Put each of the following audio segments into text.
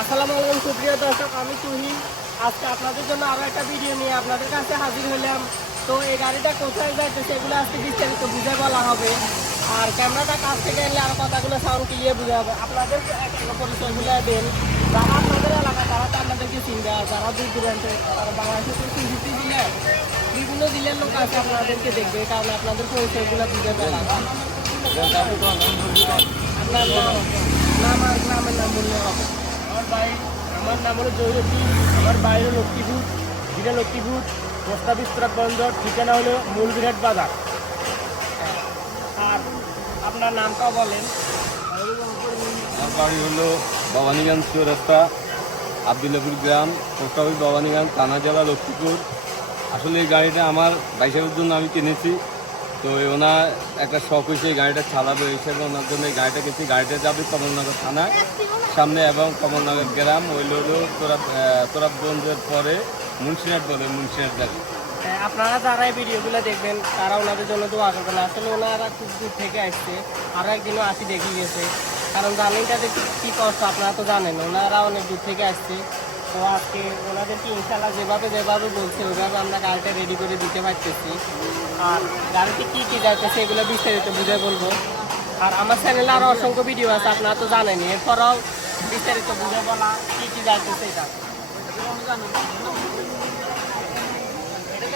আসসালামু আলাইকুম সুপ্রিয় দর্শক, আমি তুহিন। আজকে আপনাদের জন্য আরও একটা ভিডিও নিয়ে আপনাদের কাছে হাজির হলাম। তো এই গাড়িটা কোথায় যাচ্ছে সেগুলো আজকে বিস্তারিত বুঝে বলা হবে। আর ক্যামেরাটা কাছ থেকে এলে আর কথাগুলো সাউন্ড ক্লিয়ার বুঝে হবে। আপনাদের পরিচয়গুলো দেন, যারা আপনাদের এলাকা তারা তো আপনাদেরকে চিনবে, আর যারা দূর দূরান্তে তারা বাংলাদেশের সিটি দিলে বিভিন্ন জেলার লোক আছে আপনাদেরকে দেখবে, এই কারণে আপনাদের পরিচয়গুলো বুঝে দেওয়া। আপনার নাম আর গ্রামের নাম বললে হবে। আমার নাম হলো জয়রুদ্দিন, আমার বাইরে লক্ষ্মীপুর, জিরা লক্ষ্মীপুর, পোস্ট অফিস বন্দর, ঠিকানা হলো মূল বিরাট বাজার। আর আপনার নামটাও বলেন। আমার বাড়ি হলো ভবানীগঞ্জ চৌরাস্তা, আবদুল্লাপুর গ্রাম, পোস্ট অফিস ভবানীগঞ্জ, থানা জেলা লক্ষ্মীপুর। আসলে এই গাড়িটা আমার বাইশের জন্য আমি কিনেছি। তো ওনার একটা শখ হয়েছে এই গাড়িটা চালাবে, হিসেবে ওনার জন্য এই গাড়িটা কিনেছি। গাড়িটা যাবে কমলনগর থানায় সামনে এবং কমলনগর গ্রাম হইল তোরাবগঞ্জের পরে মুন্সিরহাট বলে, মুন্সিরহাট যাবে। আপনারা যারা এই ভিডিওগুলো দেখবেন তারা ওনাদের জন্য দোয়া করবেন। আসলে ওনারা খুব দূর থেকে আসছে, আরও একদিনও আসি দেখে গেছে, কারণ জানেন তাদের কী কষ্ট আপনারা তো জানেন। ওনারা অনেক দূর থেকে আসছে। তো আজকে ওনাদেরকে ইনশাল্লাহ যেভাবে বলছে ওইভাবে আমরা গাড়িটা রেডি করে দিতে পারতেছি। আর গাড়িতে কী কী যাইতেছে এগুলো বিস্তারিত বুঝে বলবো। আর আমার চ্যানেলে আরও অসংখ্য ভিডিও আছে, আপনারা তো জানেনই। এরপরও বিস্তারিত বুঝে বলা কী কী যাইতেছে এটা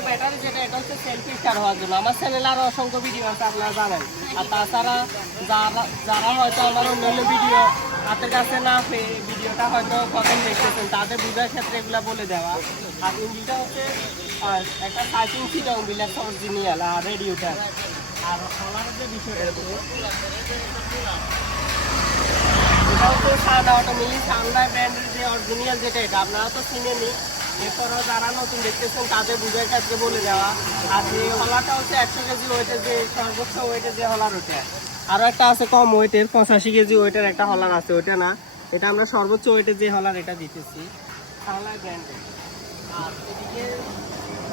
ব্যাটারি যেটা, এটা হচ্ছে সেলফি স্টার হওয়ার জন্য। আমার চ্যানেলে আরও অসংখ্য ভিডিও আছে, আপনারা জানেন। আর তাছাড়া যারা হয়তো আমার অন্যান্য ভিডিও হাতের কাছে না পেয়ে ভিডিওটা হয়তো প্রথম দেখতেছেন, তাদের বোঝার ক্ষেত্রে এগুলো বলে দেওয়া। আর ইঞ্জিনটা হচ্ছে একটা সাইকিং সিট বিলাক্স অরিজিনাল আর রেডিওটার। আর হলারের যে বিষয়টা এটা হচ্ছে সাদা অটোমেটিক সান্ডা ব্র্যান্ডের যে অরিজিনাল যেটা, এটা আপনারা তো চিনেনি। এরপরও যারা নতুন দেখতেছেন তাদের বুঝার ক্ষেত্রে বলে দেওয়া। আর যে হলাটা হচ্ছে 100 কেজি ওয়েটের, যে সর্বোচ্চ ওয়েটের যে হলার ওইটা। আরও একটা আছে কম ওয়েটের 85 কেজি ওয়েটের একটা হলার আছে, ওইটা না, এটা আমরা সর্বোচ্চ ওয়েটের যে হলার এটা দিতেছি হলার ব্র্যান্ডের। আর এদিকে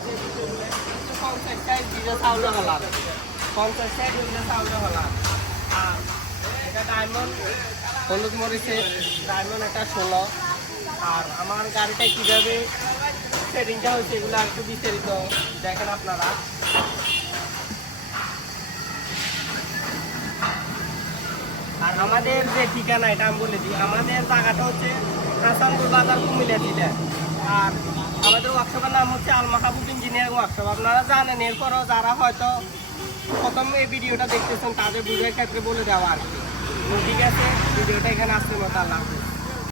যে বিষয়গুলো 50 ডিজেল সাউন্ডের হলার, 50 ডিজেল সাউন্ডের হলার। আর এটা ডায়মন্ড হলুদ মরিচের ডায়মন্ড একটা 16। আর আমার গাড়িটা কীভাবে সেটিংটা হচ্ছে এগুলো একটু বিস্তারিত দেখেন আপনারা। আর আমাদের যে ঠিকানা এটা আমি বলে দিই, আমাদের জায়গাটা হচ্ছে হাসানপুর বাজার, কুমিল্লা জেলা। আর আমাদের ওয়ার্কশপের নাম হচ্ছে আল মাহবুব ইঞ্জিনিয়ারিং ওয়ার্কশপ। আপনারা জানেন। এরপরও যারা হয়তো প্রথম এই ভিডিওটা দেখতেছেন তাদের বুঝার ক্ষেত্রে বলে দেওয়া আর কি। ঠিক আছে, ভিডিওটা এখানে আসছে মতো। আল্লাহ হাফেজ।